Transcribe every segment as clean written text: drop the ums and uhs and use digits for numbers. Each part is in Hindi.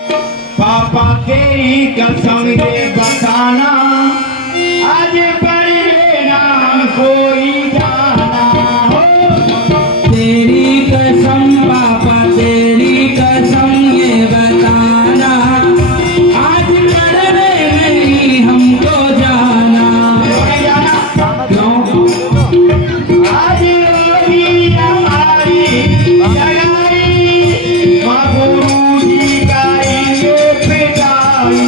पापा तेरी कसम ये बताना, आज पर लेना कोई जाना हो। तेरी कसम पापा तेरी कसम ये बताना, आज मरने नहीं हमको जाना। क्यों? आज होगी हमारी सगाई, माँ गुरुजी का ये पिटाई।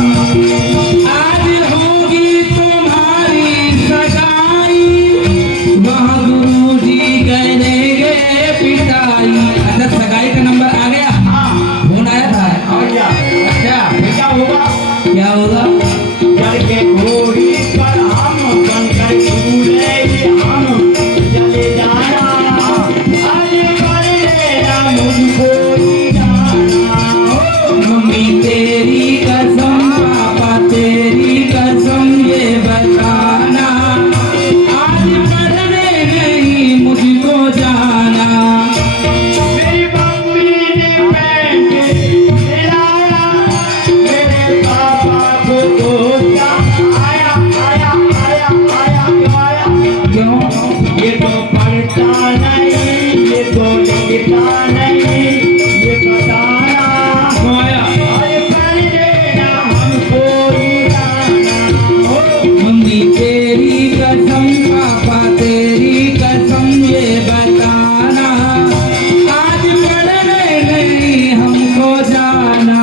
आज होगी तुम्हारी सगाई, वहाँ गुरुजी करेंगे पिटाई। अच्छा, सगाई का नंबर आ गया? फोन आया था? और क्या? अच्छा, क्या होगा? क्या होगा? चल के घोड़ी पर हम बनकर झूलेंगे, हम चले जाना, आज कर लेना मुझको ही जाना हो। मम्मी तेरी कसम पापा तेरी कसम ये बताना, आज मरने नहीं मुझको जाना। मेरी मम्मी ने पैंट दिलाया, मेरे पापा को दोस्ता आया आया आया आया क्यों आया? क्यों? ये तो पढ़ता नहीं, ये तो लिखता नहीं, ये बताना क्यों आया? अरे कर देना हमको ही जाना हो। मम्मी तेरी कसम पापा तेरी कसम ये बताना, आज मरने नहीं हमको जाना।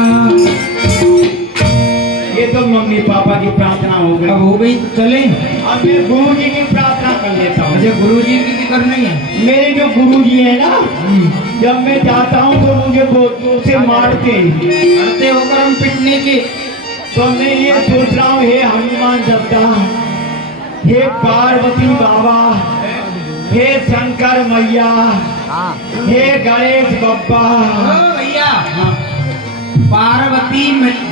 ये तो मम्मी पापा की प्रार्थना हो गई। अब हो गई तो चले। अब मैं गुरु जी की प्रार्थना कर लेता हूँ। मुझे गुरुजी की करनी है। मेरे जो गुरु जी है ना, जब मैं जाता हूँ तो मुझे बहुत जोर से मारते हैं। करते होकर हम पिटने के। तो मैं ये सोच रहा हूँ, हे हनुमान देवता, हे पार्वती बाबा, हे शंकर मैया, हे गणेश बप्पा। ओ भैया, पार्वती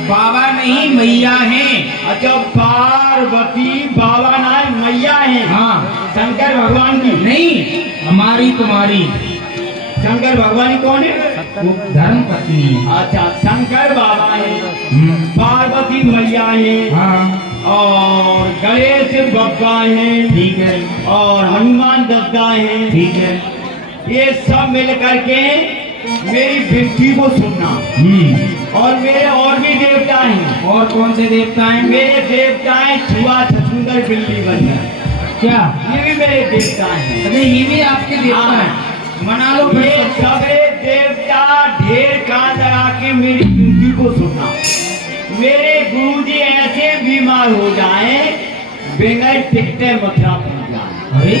बाबा नहीं मैया है। अच्छा, पार्वती बाबा ना मैया है? हाँ। शंकर भगवान की नहीं, हमारी तुम्हारी। शंकर भगवान कौन है? वो धर्म पत्नी है। अच्छा, शंकर बाबा है, हम्म, पार्वती मैया है, हाँ और गणेश बप्पा है, ठीक है, और हनुमान दत्ता है। ठीक है। ये सब मिल करके मेरी विनती को सुनना। और मेरे और भी देवता हैं। और कौन से देवता हैं? मेरे देवता हैं छुआ छछुंदर बिल्ली बंदर, क्या? ये भी मेरे देवता हैं। अरे ये भी आपके देवता हाँ। हैं। मना लो ये फिर। सबे देवता ढेर कान लगा के मेरी विनती को सुनना। मेरे गुरुजी ऐसे बीमार हो जाएं, बिना टिकटे मथुरा पहुंच जाए। अरे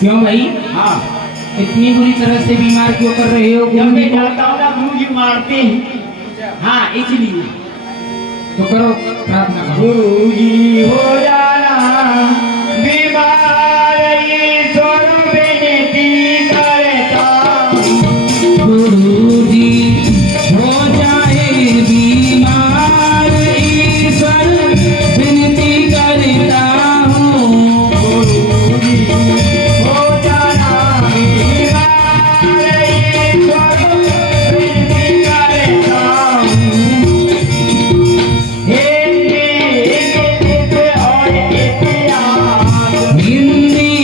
क्यों भाई, हाँ, इतनी बुरी तरह से बीमार क्यों कर रहे हो जब गुरुजी मैं को? जाता हूँ ना गुरुजी मारते हैं। हाँ, इसलिए तो करो प्रार्थना करो। गुरुजी हो जाना बीमार, ईश्वर विनती करता। गुरुजी हो जाए बीमार, ईश्वर विनती करता हूँ। गुरुजी हो जाना बीमार, ईश्वर विनती करता हूँ। हिंदी, इंग्लिश और इतिहास, हिंदी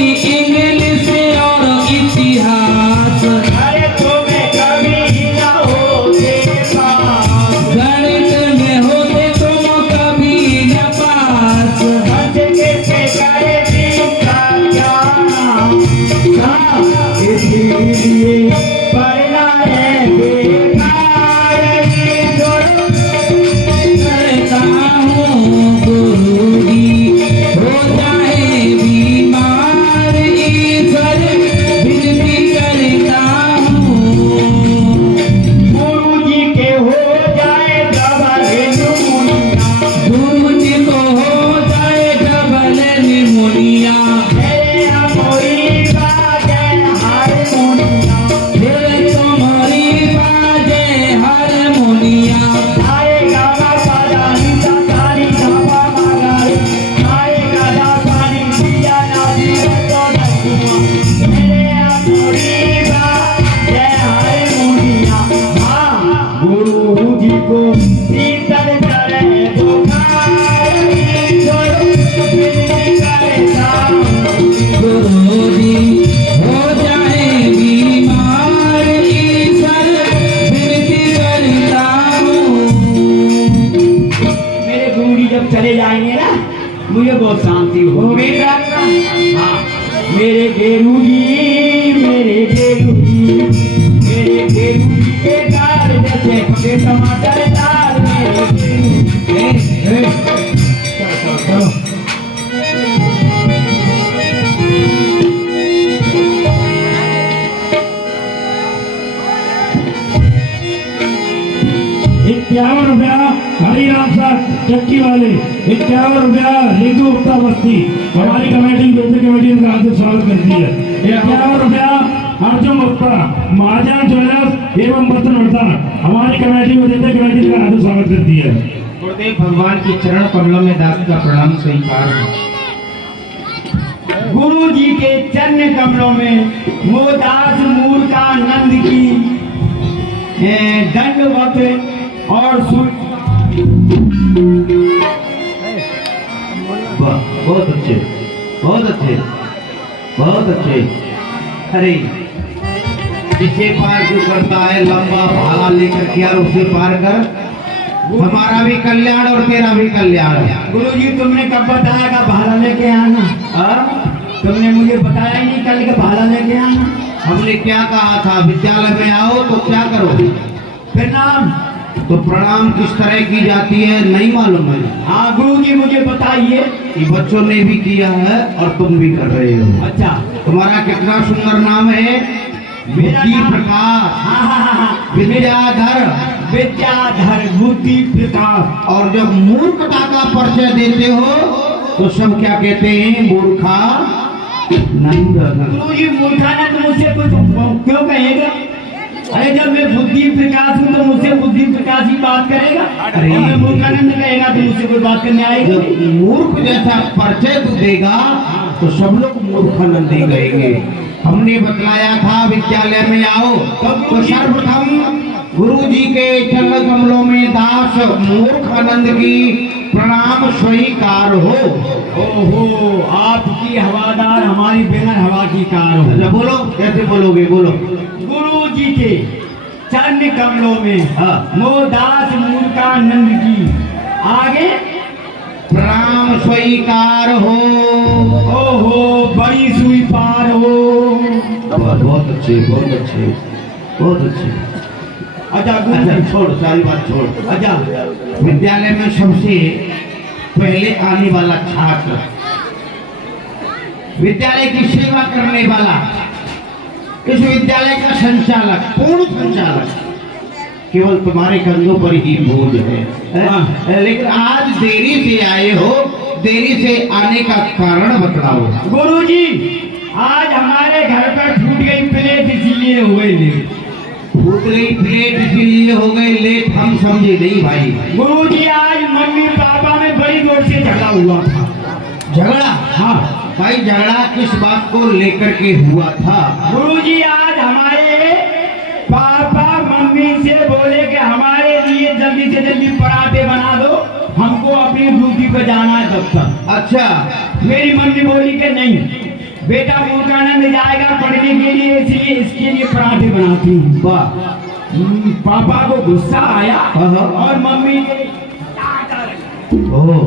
चले जाएंगे ना, मुझे बहुत शांति होगी। हाँ, मेरे गेरू जी, मेरे गेरू जी, मेरे गेरू जी के गाल जैसे पके टमाटर दाल, मेरे गेरू। चलो ₹51 हरिराम सर चक्की वाले, ₹51 लिंगू गुप्ता बस्ती। हमारी कमेटी बेटे कमेटी ने हार्दिक स्वागत करती है। ₹51 अर्जुन गुप्ता महाजन ज्वेलर्स एवं बर्तन वर्तन हमारी कमेटी को देते कमेटी का हार्दिक स्वागत करती है। गुरुदेव भगवान के चरण कमलों में दास का प्रणाम स्वीकार है। गुरु जी के चरण कमलों में मोदास मूर्खानंद की दंडवत और बहुत अच्छे, बहुत अच्छे, बहुत अच्छे। अरे जिसे पार जो करता है लंबा भाला लेकर के यार उसे पार कर, हमारा भी कल्याण और तेरा भी कल्याण है। गुरु जी तुमने कब बताया का भाला लेके आना? तुमने मुझे बताया ही नहीं कल के भाला लेके आना। हमने क्या कहा था, विद्यालय में आओ तो क्या करो, प्रणाम। तो प्रणाम किस तरह की जाती है नहीं मालूम है? हाँ गुरु जी मुझे बताइए। ये बच्चों ने भी किया है और तुम भी कर रहे हो। अच्छा, तुम्हारा कितना सुंदर नाम है, बुद्धि प्रकाश। हाँ, विद्याधर, विद्याधर बुद्धि प्रकाश। और जब मूर्खता का परिचय देते हो तो सब क्या कहते हैं, मूर्खा नंद। गुरु जी मूर्खानंद मुझसे कुछ क्यों कहेगा? अरे जब मैं बुद्धि प्रकाश हूँ तो मुझसे बुद्धि प्रकाश ही बात करेगा। अरे मैं मूर्खानंद कहेगा तो मुझसे कोई बात करने आएगा? जब मूर्ख जैसा परिचय तू देगा तो सब लोग मूर्खानंद ही कहेंगे। हमने बतलाया था विद्यालय में आओ तो सर्वप्रथम गुरु जी के चरण कमलों में दास मूर्खानंद की प्रणाम स्वीकार हो। ओहो, आपकी हवादार हमारी बिना हवा की कार हो। अच्छा बोलो, कैसे बोलोगे, बोलो। गुरु जी के चरण कमलों में हाँ। मोदास मूर्खानंद की आगे प्रणाम स्वीकार हो। ओहो, बड़ी सुई पार हो। बहुत अच्छे, बहुत अच्छे, बहुत अच्छे। अच्छा गुरु अच्छा जी, छोड़, सारी बात छोड़। अच्छा विद्यालय में सबसे पहले आने वाला छात्र, विद्यालय की सेवा करने वाला, इस विद्यालय का संचालक, पूर्ण संचालक केवल तुम्हारे कंधों पर ही बोझ है। लेकिन आज देरी से आए हो, देरी से आने का कारण बतलाओ। गुरु जी, आज हमारे घर पर टूट गई प्लेट इसीलिए हुए लेट। फूट गई प्लेट इसीलिए हो गए लेट, हम समझे नहीं भाई। गुरु जी, आज मम्मी पापा में बड़ी जोर से झगड़ा हुआ था। झगड़ा? हाँ भाई झगड़ा किस बात को लेकर के हुआ था? गुरु जी, आज हमारे पापा मम्मी से बोले कि हमारे लिए जल्दी से जल्दी पराठे बना दो, हमको अपनी ड्यूटी पे जाना है दफ्तर। अच्छा, मेरी मम्मी बोली कि नहीं बेटा, मूर्खानंद जाएगा पढ़ने के लिए, इसलिए इसके लिए पराठे बनाती हूँ। वाह। पापा को गुस्सा आया हाँ। और मम्मी ने चाटा रख दिया। ओह,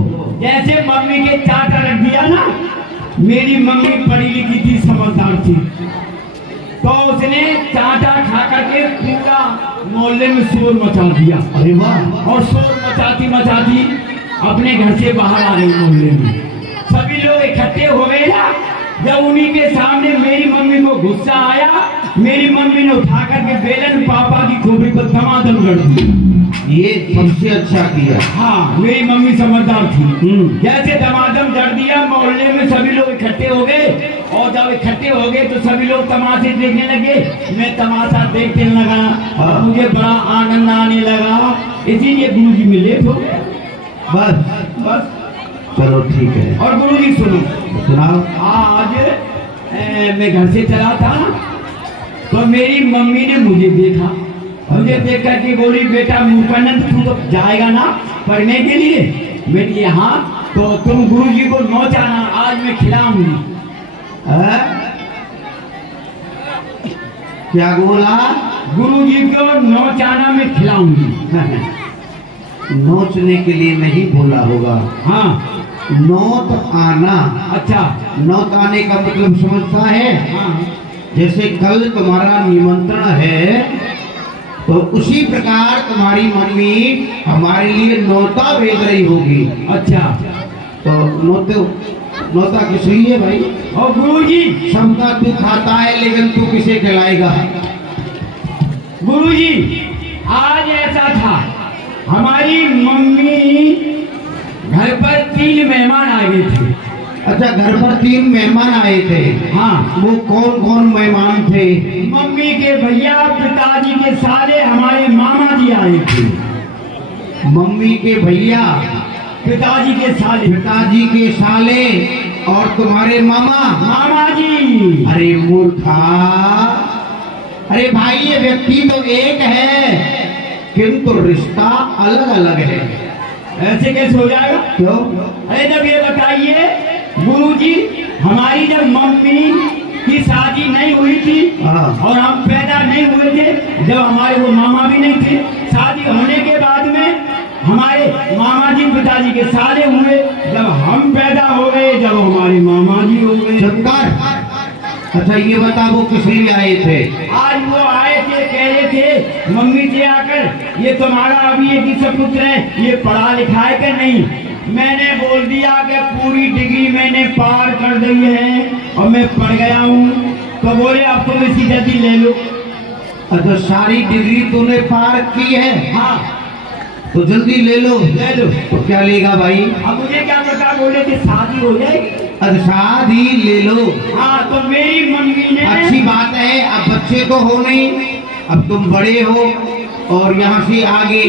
जैसे मम्मी के चाटा रख दिया ना, मेरी मम्मी पढ़ी लिखी थी, समझदार थी, तो उसने चाटा खा करके पूरा मोहल्ले में शोर मचा दिया। अरे वाह। और शोर मचाती मचाती अपने घर से बाहर आ गई मोहल्ले में। सभी लोग इकट्ठे हो गए ना, जब उन्हीं के सामने मेरी मम्मी को गुस्सा आया, मेरी मम्मी ने उठा करके बेलन पापा की खोपड़ी पर धमाधम कर दी। ये सबसे अच्छा किया। हाँ, मेरी मम्मी समझदार थी। जैसे धमाधम जड़ दिया, मोहल्ले में सभी लोग इकट्ठे हो गए, और जब इकट्ठे हो गए तो सभी लोग तमाशे देखने लगे। मैं तमाशा देखने लगा और मुझे बड़ा आनंद आने लगा, इसीलिए गुरु जी मिले तो बस चलो ठीक है। और गुरु जी सुनो, सुनाओ। आज मैं घर से चला था तो मेरी मम्मी ने मुझे देखा, मुझे देख करके बोली, बेटा मूर्खानंद तू तो जाएगा ना पढ़ने के लिए? मैं बोली हाँ, तो तुम गुरु जी को नोच आना, आज मैं खिलाऊंगी। क्या बोला? गुरु जी को नोच आना, मैं खिलाऊंगी। नोचने के लिए नहीं बोला होगा। हाँ नौत आना। अच्छा। नौत आने का मतलब समझता है? हाँ जैसे कल तुम्हारा निमंत्रण है तो उसी प्रकार तुम्हारी मम्मी हमारे लिए नौता भेज रही होगी। अच्छा। तो नौता किस लिए भाई? और गुरुजी, सबका तू खाता है लेकिन तू किसे खिलाएगा? गुरुजी आज ऐसा था, हमारी मम्मी घर पर 3 मेहमान आ गए थे। अच्छा, घर पर 3 मेहमान आए थे। हाँ। वो कौन कौन मेहमान थे? मम्मी के भैया, पिताजी के साले, हमारे मामा जी आए थे। मम्मी के भैया, पिताजी के साले, पिताजी के साले और तुम्हारे मामा। मामा जी। अरे मूर्खा, अरे भाई ये व्यक्ति तो एक है किंतु रिश्ता अलग अलग है। ऐसे कैसे हो जाएगा? क्यों? अरे जब ये बताइए गुरुजी, हमारी जब मम्मी की शादी नहीं हुई थी हाँ। और हम पैदा नहीं हुए थे, जब हमारे वो मामा भी नहीं थे, शादी होने के बाद में हमारे मामा जी पिताजी के साले हुए, जब हम पैदा हो गए, जब हमारे मामा जी हो गए। शंकर, अच्छा ये बता वो किस लिए आए थे? आज वो आए थे, कह रहे थे मम्मी से आकर, ये तुम्हारा अभी एक ही सपुत्र है, ये पढ़ा लिखा है कि नहीं? मैंने बोल दिया कि पूरी डिग्री मैंने पार कर दी है और मैं पढ़ गया हूँ। तो बोले अब तुम इसकी जल्दी ले लो। अच्छा, सारी डिग्री तूने पार की है? हाँ तो जल्दी ले लो। ले लो। तो क्या लेगा भाई? अब मुझे क्या पता, बोले कि शादी हो जाएगी। अच्छा, शादी ले लो। हाँ, तो मेरी मम्मी ने। अच्छी बात है, अब बच्चे तो हो नहीं, अब तुम बड़े हो और यहाँ से आगे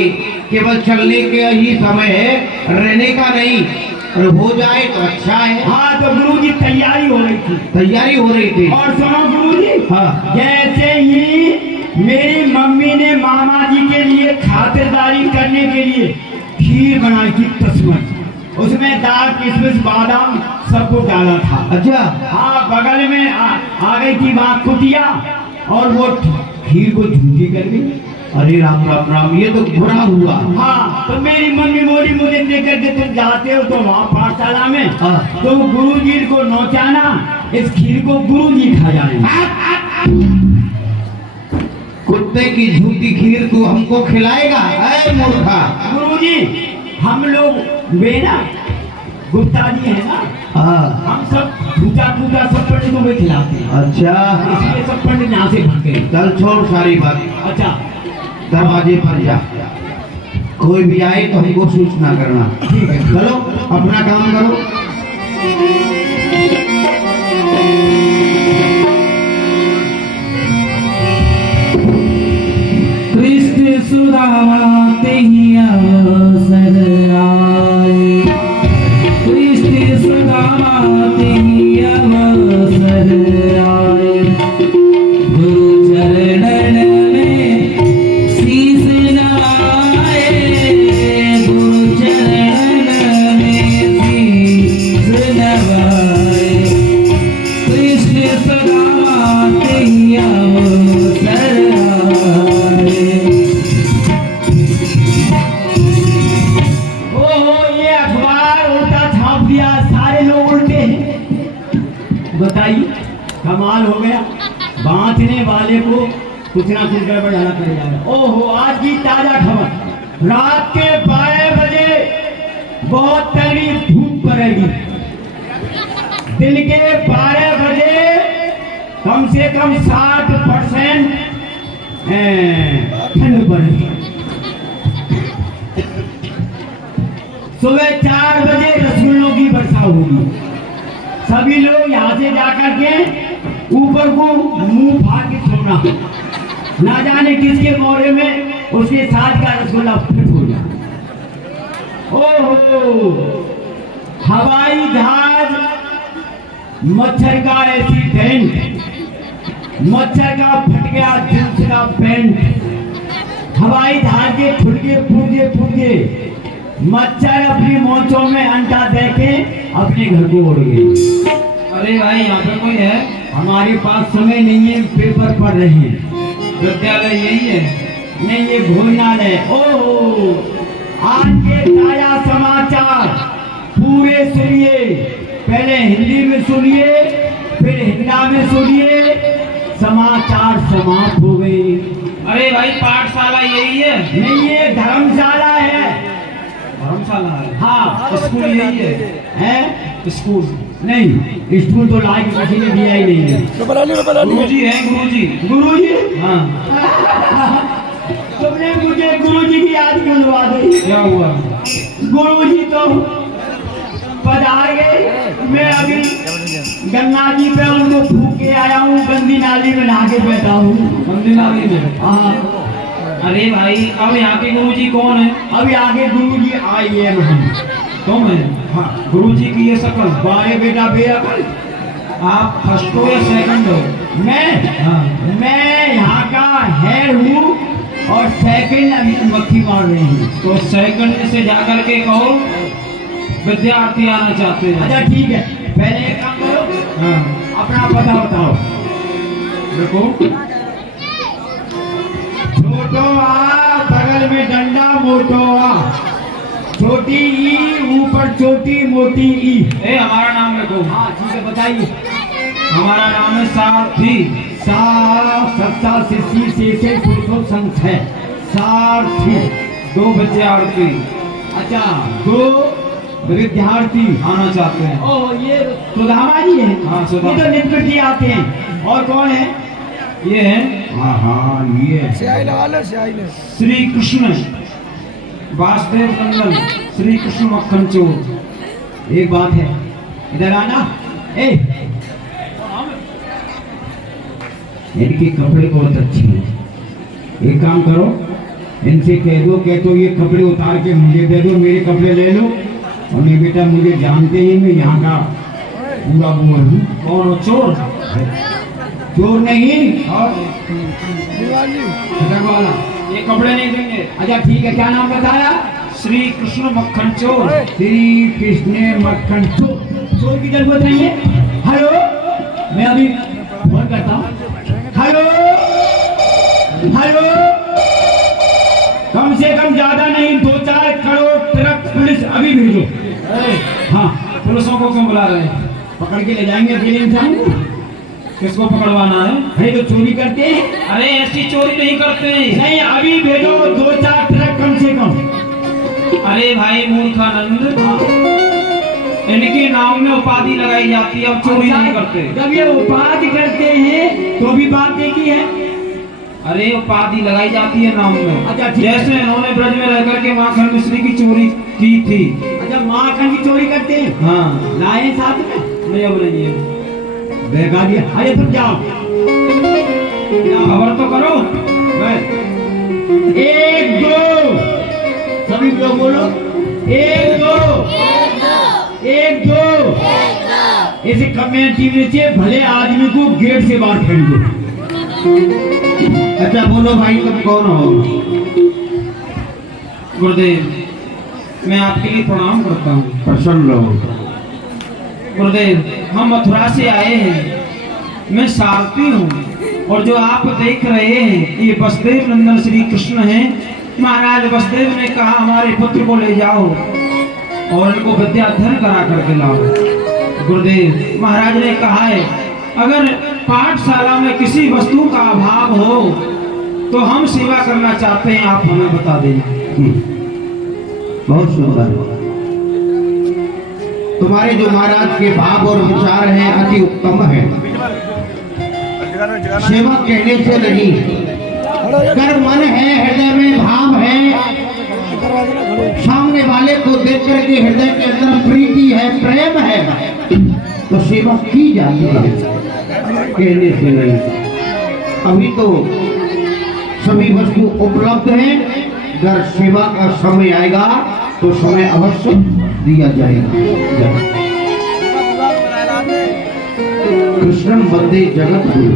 केवल चलने के ही समय है, रहने का नहीं। और हो जाए तो अच्छा है। हाँ, तो गुरुजी तैयारी हो रही थी। तैयारी हो रही थी। और सुनो गुरुजी, हाँ। जैसे ही मेरी मम्मी ने मामा जी के लिए खातिरदारी करने के लिए खीर बनाई थी तस्मत, उसमें दाल, किशमिश, बादाम सब कुछ डाला था। अच्छा। हाँ, बगल में आ गई थी बात कुटिया और वो खीर को झूठी कर गई। अरे राम राम राम, ये तो बुरा हुआ। हाँ, तो मेरी मम्मी बोली मुझे लेकर के तुम जाते हो तो वहाँ पाठशाला में, हाँ। तो गुरुजी को नौचाना, इस खीर को गुरुजी खा जाएंगे। कुत्ते की झूठी खीर तू हमको खिलाएगा? ऐ मूर्खा। गुरुजी, हम लोग बेना गुप्ता जी है ना, हाँ। हम सब झूठा झूठा सब पंडितों में खिलाते हैं। अच्छा, इसलिए सब पंडित यहाँ से भागे। चल छोड़ सारी बात, अच्छा, दरवाजे पर जा, कोई भी आए तो हमको सूचना करना। ठीक है। चलो अपना काम करो। कृष्ण सुदामा तेहि अवसर आए, कृष्ण सुदामा तेहि अवसर आए, गुरु चरणन में शीस नवाए, गुरु चरणन में शीस नवाए, कृष्ण सुदामा तेहि अवसर आए। ये अखबार उल्टा छाप दिया, सारे लोग उल्टे हैं। बताइए, कमाल हो गया। बांटने वाले को कुछ ना कुछ गड़बड़ डाला कर जाएगा। ओहो, आज की ताजा खबर, रात के 12 बजे बहुत तगड़ी धूप पड़ेगी। दिन के 12 बजे कम से कम 60% ठंड पड़ेगी। सुबह 4 बजे रसगुल्लों की वर्षा होगी। सभी लोग यहाँ से जाकर के ऊपर को मुंह फाड़ के सोना, ना जाने किसके मोरे में उसके साथ का रसगुल्ला फिट हो जाए। ओहो, हवाई जहाज मच्छर का एक्सीडेंट, मच्छर का फट गया जींस का पैंट, हवाई जहाज के फुटके फूटे, मच्छर अपनी मोचों में अंडा देके अपने घर को उड़ गए। अरे भाई, यहाँ पे कोई है? हमारे पास समय नहीं है, पेपर पढ़ रहे हैं। विद्यालय यही है? नहीं, ये भोजनालय। ओहो, आज के ताजा समाचार पूरे सुनिए। पहले हिंदी में सुनिए, फिर हिंदा में सुनिए। समाचार समाप्त हो गए। अरे भाई पाठशाला यही है? नहीं, ये धर्मशाला है। धर्मशाला है? हाँ, स्कूल यही है? है स्कूल नहीं, स्कूल तो लाइक किसी ने दिया ही नहीं है। गुरुजी है, गुरुजी। गुरुजी? हाँ। तुमने मुझे गुरुजी की याद क्यों दिलवा दी? क्या हुआ? गुरुजी तो पधार गए। मैं अभी गंगा जी पे उनको फूक के आया हूँ, गंदी नाली में नहा के बैठा हूँ। गंदी नाली में? हाँ। अरे भाई अब यहाँ के गुरुजी कौन है? अभी आगे गुरुजी IAM है। तुम है? हाँ। गुरुजी की ये शक्ल? बारे बेटा बेअकल। आप फर्स्ट हो या सेकंड हो? मैं? हाँ। मैं यहाँ का हेड हूँ और सेकंड अभी मक्खी मार रही हूँ। तो सेकंड से जाकर के कहो विद्यार्थी आना चाहते हैं। अच्छा ठीक है, पहले एक काम करो, हाँ। अपना पता बताओ। देखो छोटो आ, बगल में डंडा मोटो आ, छोटी ई ऊपर चोटी मोटी ई। ए हमारा नाम देखो। हाँ ठीक है, बताइए। हमारा नाम है सारथी। सा सत्ता सिद्धि से पुरुषो संख्या है सारथी। 2 विद्यार्थी अच्छा, 2 विद्यार्थी आना चाहते हैं। ओ ये सुदामा जी है। हाँ, सुदामा। ये तो नित्य जी आते हैं। और कौन है? ये है हाँ ये श्री कृष्ण वासुदेव नंदन, श्री कृष्ण मक्खन चोर। एक बात है, इधर आना। ए, इनके कपड़े बहुत अच्छे हैं। एक काम करो, इनसे कह दो ये कपड़े उतार के मुझे दे दो, मेरे कपड़े ले लो। और नहीं बेटा, मुझे जानते ही मैं यहाँ का पूरा वो हूँ। कौन हो? चोर? चोर नहीं, और खटक वाला। ये कपड़े नहीं देंगे। अच्छा ठीक है, क्या नाम बताया? श्री कृष्ण मक्खन चोर। श्री कृष्ण मक्खन चोर। चोर की जरूरत नहीं है। हेलो, मैं अभी फोन करता हूँ। हेलो हेलो, कम से कम ज्यादा नहीं, 2-4 करोड़ ट्रक पुलिस अभी भेजो। हाँ, पुलिसों को क्यों बुला रहे हैं? पकड़ के ले जाएंगे अकेले इंसान को। किसको पकड़वाना है? अरे तो चोरी करते हैं। अरे ऐसी चोरी नहीं करते। नहीं, अभी भेजो 2-4 ट्रक कम से कम। अरे भाई मूर्खानंद, इनके नाम में उपाधि लगाई जाती है, अब चोरी नहीं करते। जब ये उपाधि करते हैं तो भी बात देखी है। अरे उपाधि लगाई जाती है नाम में। अच्छा, ठीक है। जैसे इन्होंने ब्रज में रहकर के माखन मिश्री की चोरी की थी। अच्छा, माखन की चोरी करते हैं। हाँ। लाए साथ में? नहीं अब नहीं है। बेगा दिया। अरे तुम जाओ, खबर तो करो। 1 2 सभी लोग बोलो। 1 2 1 2। इस कमेटी में से भले आदमी को गेट से बाहर फेंक दो। अच्छा बोलो भाई, तुम कौन हो? गुरुदेव, मैं आपके लिए प्रणाम करता हूँ। प्रसन्न रहो। गुरुदेव, हम मथुरा से आए हैं। मैं सारथी हूँ और जो आप देख रहे हैं ये वसुदेव नंदन श्री कृष्ण हैं। महाराज वसुदेव ने कहा हमारे पुत्र को ले जाओ और इनको विद्याध्ययन करा करके लाओ। गुरुदेव, महाराज ने कहा है अगर पाठशाला में किसी वस्तु का अभाव हो तो हम सेवा करना चाहते हैं, आप हमें बता दें। बहुत सुंदर। तुम्हारे जो महाराज के भाव और विचार हैं अति उत्तम है। सेवा कहने से नहीं, अगर मन है, हृदय में भाव है, सामने वाले को देख करके हृदय के अंदर प्रीति है, प्रेम है, तो सेवा की जाती है, कहने से नहीं। अभी तो सभी वस्तु उपलब्ध हैं, अगर सेवा का समय आएगा तो समय अवश्य दिया जाएगा। कृष्ण वंदे जगत गुरु,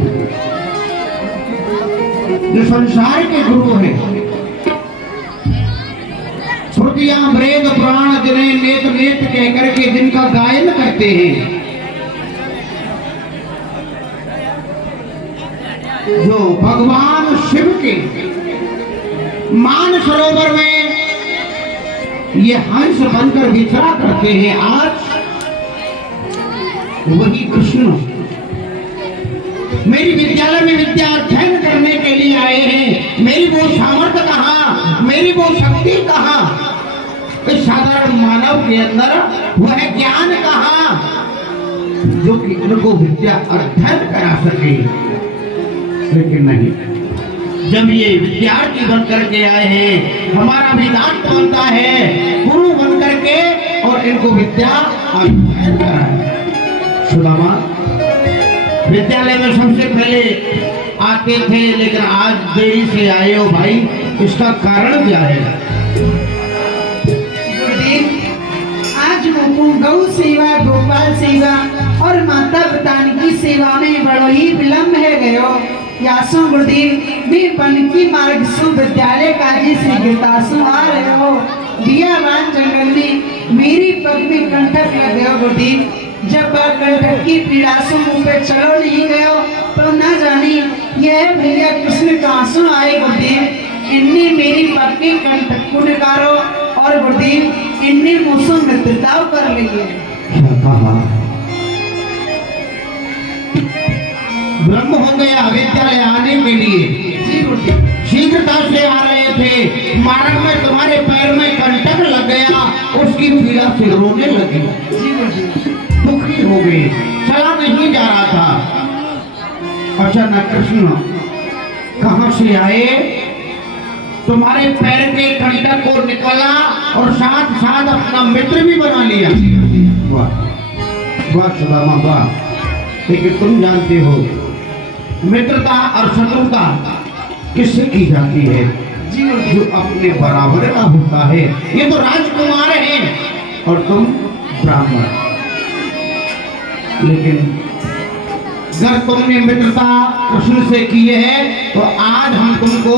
जो संसार के गुरु हैं, श्रुतियां वेद पुराण जिन्हें नेत नेत कह करके जिनका गायन करते हैं, जो भगवान शिव के मान सरोवर में ये हंस बनकर विचरा करते हैं, आज वही कृष्ण मेरी विद्यालय में विद्या अध्ययन करने के लिए आए हैं। मेरी वो सामर्थ्य कहाँ, मेरी वो शक्ति कहाँ, इस साधारण मानव के अंदर वह ज्ञान कहाँ जो कि इनको विद्या अध्ययन करा सके। लेकिन नहीं, जब ये विद्यार्थी बन करके आए हैं, हमारा वेदांत बनता है गुरु बन करके और इनको विद्या अध्ययन कराए। सुदामा विद्यालय में सबसे पहले आते थे, लेकिन आज देरी से आए हो भाई, इसका कारण क्या है? गुरुदेव, आज गौ सेवा, गोपाल सेवा और माता पिता की सेवा में बड़ो ही विलम्ब है गयो। यासो गुरुदेव, मैं बनकी मार्ग सु विद्यालय काजी श्री गिरतासु आ रहे हो। दियावान जंगल में मेरी पग में कंटक लग गयो गुरुदेव। जब कंटक की पीड़ा से मुंह पे चलो नहीं गयो तो न जानी यह भैया कृष्ण कहाँ से आए गुरुदेव। इनने मेरी पग के कंटक को निकालो और गुरुदेव इनने मुझसे मित्रता कर ली है। ब्रह्म हो गया विद्यालय आने के लिए, शीघ्रता से आ रहे थे, मार्ग में तुम्हारे पैर में कंटक लग गया, उसकी पीड़ा से रोने लगे, दुखी हो गए, चला नहीं जा रहा था। अचानक कृष्ण कहां से आए, तुम्हारे पैर के कंटक को निकाला और साथ साथ अपना मित्र भी बना लिया। वाह वाह सुदामा वाह। लेकिन तुम जानते हो मित्रता और शत्रुता किससे की जाती है? जो अपने बराबर का होता है। ये तो राजकुमार हैं और तुम ब्राह्मण। लेकिन अगर तुमने मित्रता कृष्ण से की है तो आज हम तुमको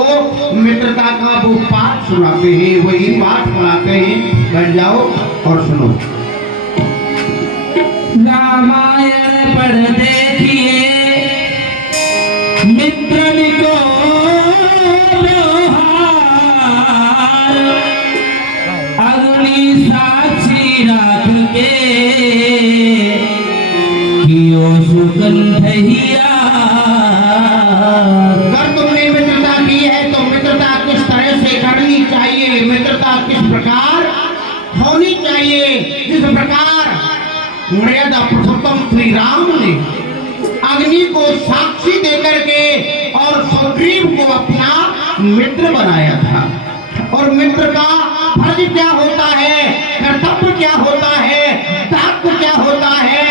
मित्रता का वो पाठ सुनाते हैं, वही पाठ सुनाते हैं। बैठ जाओ और सुनो। रामायण पढ़ देखिए मित्रन को व्यवहार, अग्नि साक्षी राख के कियो सुगंधहिया। अगर तुमने मित्रता की है तो मित्रता किस तरह से करनी चाहिए, मित्रता किस प्रकार होनी चाहिए, जिस प्रकार मर्यादा पुरुषोत्तम श्री राम ने अग्नि को साक्षी देकर के और सुग्रीव को अपना मित्र बनाया था। और मित्र का फर्ज क्या होता है, कर्तव्य क्या होता है, दायित्व क्या होता है,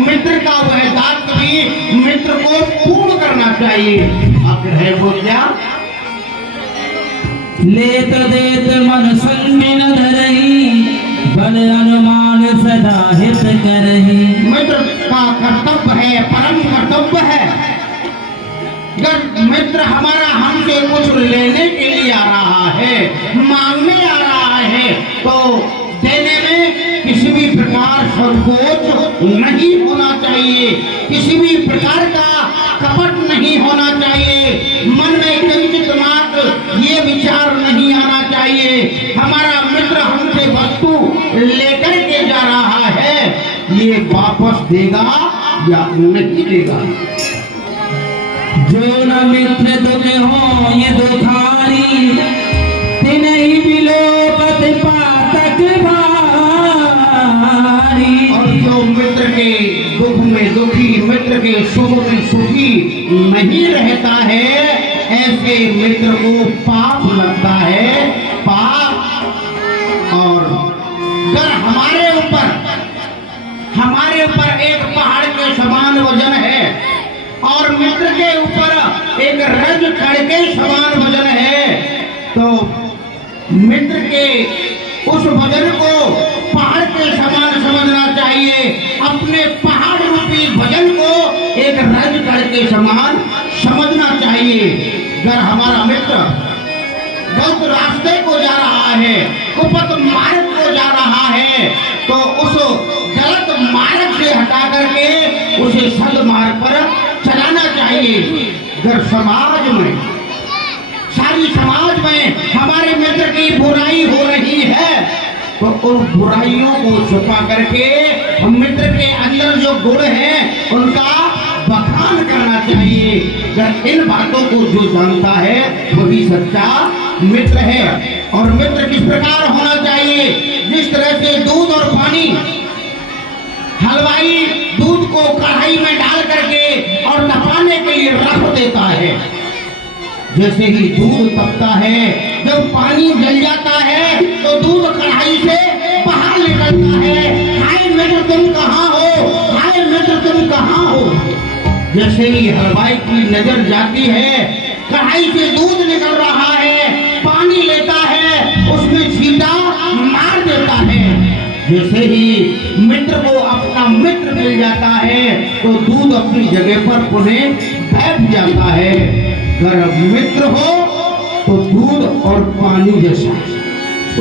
मित्र का वह दायित्व भी मित्र को पूर्ण करना चाहिए। आखिर है वो क्या? लेत देत मन संगी न धरही, बल अनुमान सदा हित करही। मित्र का कर्तव्य है, परम कर्तव्य है। अगर मित्र हमारा हमसे कुछ लेने के लिए आ रहा है, मांगने आ रहा है, तो देने में किसी भी प्रकार संकोच नहीं होना चाहिए, किसी भी प्रकार का कपट नहीं होना चाहिए, मन में किंचित मात्र ये विचार नहीं आना चाहिए हमारा मित्र हमसे वस्तु लेकर के जा रहा है, ये वापस देगा या नहीं देगा। जो न मित्र दुख हो ये दुखारी, तिन्हीं बिलोपत पातक भारी। और जो मित्र के दुख में दुखी, मित्र के सुख में सुखी नहीं रहता है, ऐसे मित्र को पाप लगता है, पाप। और अगर हमारे ऊपर एक पहाड़ के समान वजन है और मित्र के ऊपर एक रज कण के समान वजन है, तो मित्र के उस वजन को पहाड़ के समान समझना चाहिए, अपने पहाड़ रूपी वजन को एक रज कण के समान समझना चाहिए। अगर हमारा मित्र गलत रास्ते को जा रहा है, कुपथ मार्ग को जा रहा है, तो उस गलत मार्ग से हटा करके उसे सदमार्ग पर चलाना चाहिए। अगर समाज में, सारी समाज में हमारे मित्र की बुराई हो रही है, तो उन बुराइयों को छुपा करके मित्र के अंदर जो गुण है उनका बखान करना चाहिए। अगर इन बातों को जो जानता है वही सच्चा मित्र है। और मित्र किस प्रकार होना चाहिए? जिस तरह से दूध और पानी, हलवाई दूध को कढ़ाई में डाल करके और तपाने के लिए रख देता है, जैसे ही दूध तपता है, जब पानी जल जाता है तो दूध कढ़ाई से बाहर निकलता है। हाय मित्र तुम कहाँ हो, हाय मित्र तुम कहाँ हो। जैसे ही हलवाई की नजर जाती है, कढ़ाई से दूध निकल रहा है, पानी लेता है, उसमें छींटा मार देता है। जैसे ही मित्र को अपना मित्र मिल जाता है तो दूध अपनी जगह पर पुनः बैठ जाता है। अगर मित्र हो तो दूध और पानी जैसा,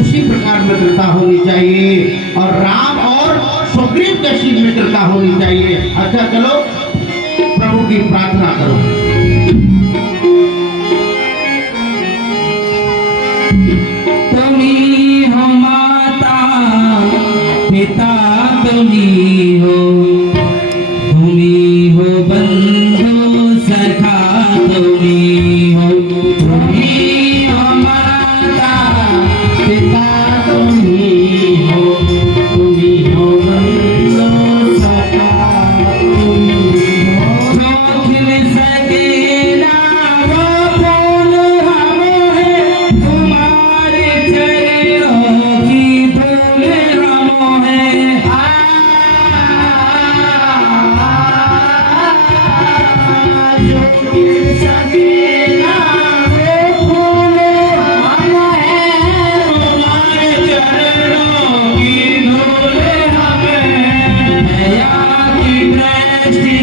उसी प्रकार मित्रता होनी चाहिए और राम और सुग्रीव जैसी मित्रता होनी चाहिए। अच्छा चलो प्रभु की प्रार्थना करो। तुम्ही हो माता पिता, तुम्ही हो बंधु सखा, तुम्ही हो माता पिता, तुम्ही हो बंधु सखा, खिल सके ना वो फूल हम हैं, तुम्हारे चरणों की धूल हम हैं। जो खिल सके ना वो फूल हम हैं, तुम्हारे चरणों की धूल हम हैं। दया की दृष्टि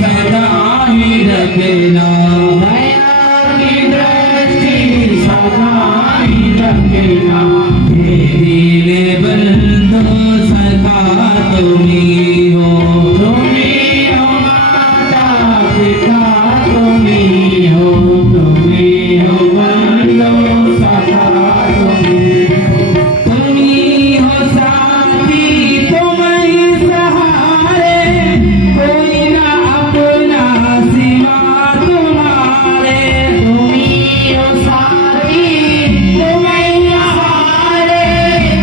सदा ही रखना, दया की दृष्टि सदा ही रखना। तेरे बंधु सखा तुम्ही हो माता पिता, तुम्ही हो बंधु सखा, तुम्ही हो साथी, तुम ही सहारे, कोई ना अपना सिवा तुम्हारे। तुम्ही हो साथी, तुम ही सहारे,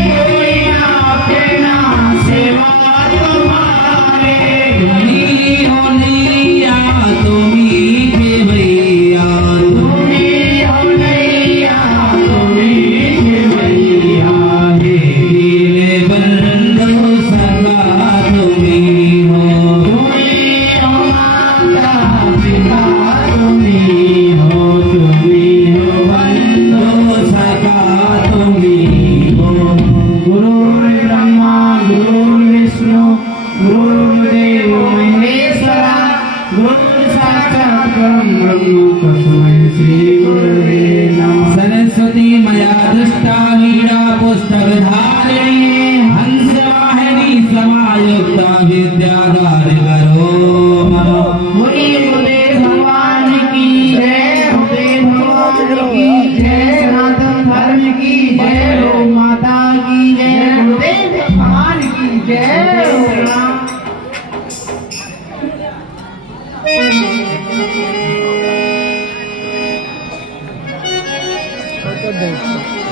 कोई ना अपना सिवा तुम्हारे। तुम्ही हो नैया, तुम्ही के भैया, तुम्ही हो नैया, तुम्ही के भैया। हे दिल बंधु सखा तुम्ही हो माता पिता, तुम्ही हो बंधु सखा तुम्ही हो। गुरु ब्रह्मा गुरु विष्णु गुरुदेव महेश्वरा, गुरु साक्षात् परब्रह्म तस्मै श्री गुरुवे नमः। सरस्वती मया दृष्टा वीणा पुस्तकधारिणी, हंसवाहिनी समायुक्ता विद्याधार करो मम। मुनि गुरुदेव भगवान की जय, गुरुदेव भगवान की जय, सनातन धर्म की जय, गौ माता की जय, गुरुदेव भगवान की जय हो राम। Good day.